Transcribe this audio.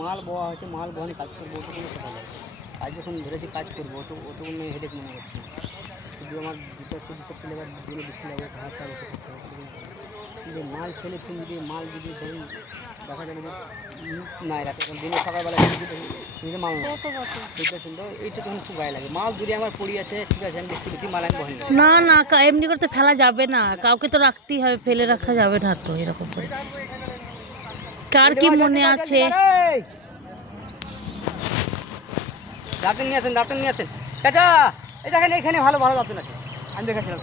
মাল বওয়া হয়েছে, মাল বহনে কাজ করবো, ওটা কোনো কথা নয়। কাজ যখন ধরেছি কাজ করবো, তো ও তো কোনো হেডেক মনে হচ্ছে না। শুধু আমার দুটো করতে লেবার দিনে বেশি লাগবে, হাতটা বেশি করতে হবে, কিন্তু মাল ফেলে তুমি যদি মাল যদি ধরুন দেখা যাবে যে নাই রাখে, এখন দিনে সকালবেলা যদি মাল না বুঝতেছেন, তো এইটা তখন খুব গায়ে লাগে। মাল যদি আমার পড়ি আছে, ঠিক আছে, আমি দেখতে বেশি মাল আমি বহন করি। না না, এমনি করতে ফেলা যাবে না, কাউকে তো রাখতেই হবে, ফেলে রাখা যাবে না তো এরকম করে। কার কি মনে আছে? দাঁতন নিয়ে আসেন, দাঁতন নিয়ে আসেন। চাচা এই দেখেন, এখানে ভালো ভালো দাঁতন আছে, আমি দেখাচ্ছিলাম।